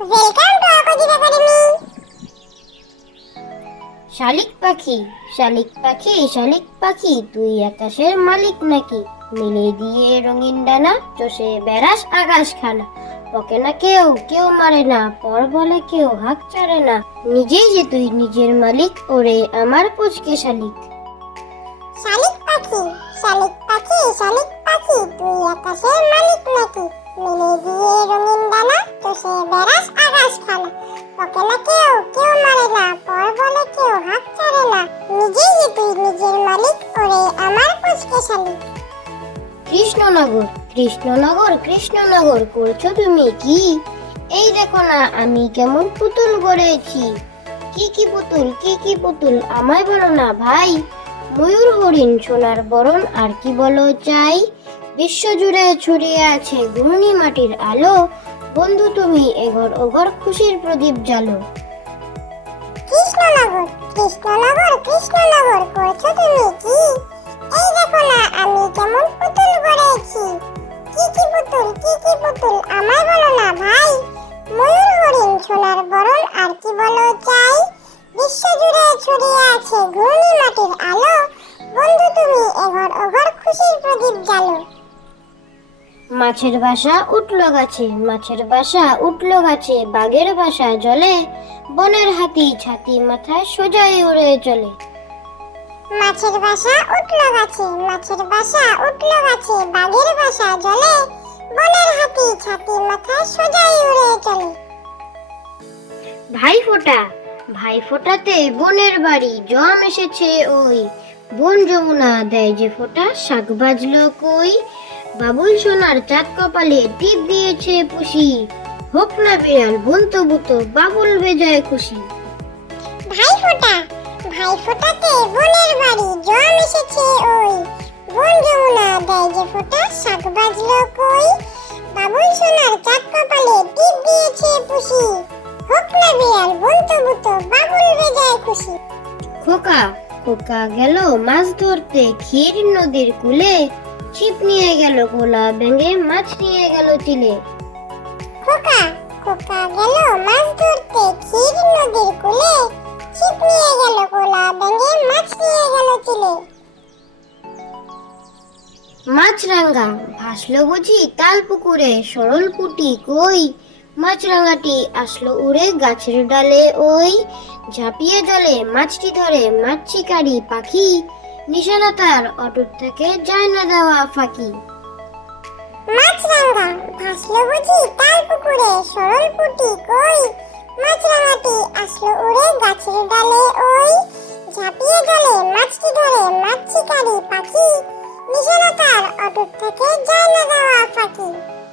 Welcome to আকদিব academy. শালিক পাখি, শালিক পাখি, শালিক পাখি, তুই আকাশের মালিক নাকি? মিলে দিয়ে রঙিন ডানা, চষে বেড়াস আকাশ খানা। ওকে না কেউ, কেউ মারে না, পর বলে কেউ হাঁক চড়ে না। নিজেই যে তুই নিজের মালিক, ওরে আমার পুচকে শালিক। শালিক পাখি, শালিক পাখি, শালিক পাখি, তুই আকাশের মালিক নাকি? মিলে দিয়ে রঙিন ডানা, চষে বেড়াস আকাশ খানা। ওকে না কেউ, কেউ মারে না, পর বলে কেউ হাঁক চড়ে না। নিজেই যে তুই নিজের মালিক, ওরে আমার পুচকে শালিক। কৃষ্ণনগর, কৃষ্ণনগর, কৃষ্ণনগর, করছো তুমি কি? এই দেখো না আমি কেমন পুতুল গড়েছি। কি কি পুতুল, কি কি পুতুল, আমায় বলো না ভাই। ময়ূর, হরিণ, সোনার বরণ, আর কি বলো চাই? বিশ্বজুড়ে ছড়িয়ে আছে ঘূর্ণি মাটির আলো। বন্ধু তুমি এঘর ওঘর খুশির প্রদীপ জ্বালো। কৃষ্ণনগর, কৃষ্ণনগর, কৃষ্ণনগর, করছো তুমি কি? এই দেখো না আমি কেমন পুতুল গড়েছি। কি কি পুতুল, কি কি পুতুল, আমায় বলো না ভাই। ময়ূর, হরিণ, সোনার বরণ, আর কি বলো চাই? বিশ্বজুড়ে ছড়িয়ে আছে ঘূর্ণি মাটির আলো। বন্ধু তুমি এঘর ওঘর খুশির প্রদীপ জ্বালো। মাছের বাসা উঠলো গাছে, মাছের বাসা উঠলো গাছে, বাঘের বাসা জলে। বনের হাতি ছাতি মাথায় সোজাই উড়ে চলে। মাছের বাসা উঠলো গাছে, মাছের বাসা উঠলো গাছে, বাঘের বাসা জলে। বনের হাতি ছাতি মাথায় সোজাই উড়ে চলে। ভাইফোঁটা, ভাইফোঁটাতে বোনের বাড়ি, জম এসেছে ওই। বোন যমুনা দেয় যে ফোঁটা, শাক বাজলো কই। বাবুল সোনার চাঁদ কপালে টিপ দিয়েছে পুষি। হোক না বিড়াল বোন তবু তো বাবুল বেজায় খুশি। ভাইফোঁটা, ভাইফোঁটাতে বোনের বাড়ি, জম এসেছে ওই। বোন যমুনা দেয় যে ফোঁটা, শাক বাজলো কই। বাবুল সোনার চাঁদ কপালে টিপ দিয়েছে পুষি। হোক না বিড়াল বোন তবু তো বাবুল বেজায় খুশি। খোকা, খোকা গেল মাছ ধরতে ক্ষীর নদীর কূলে। ছিপ নিয়ে গেল গোলা ব্যাঙে, মাছ নিয়ে গেল চিলে। খোকা, খোকা গেল মাছ ধরতে ক্ষীর নদীর কূলে। ছিপ নিয়ে গেল কোলা ব্যাঙে, মাছ নিয়ে গেল চিলে। মাছরাঙা ভাসলো বুঝি তাল পুকুরে, সরল পুটি কই। মাছরাঙাটি আসলো উড়ে গাছের ডালে ওই। ঝাঁপিয়ে জলে মাছটি ধরে মাছ শিকারি পাখি। নিশানা তার অটুট থেকে যায় না দেওয়া ফাঁকি। মাছরাঙা ভাসলো বুঝি তাল পুকুরে, সরল পুটি কই। মাছরাঙাটি আসলো উড়ে গাছের ডালে ওই। ঝাঁপিয়ে জলে মাছটি ধরে মাছ শিকারি পাখি। নিশানা তার অটুট থেকে যায় না দেওয়া ফাঁকি।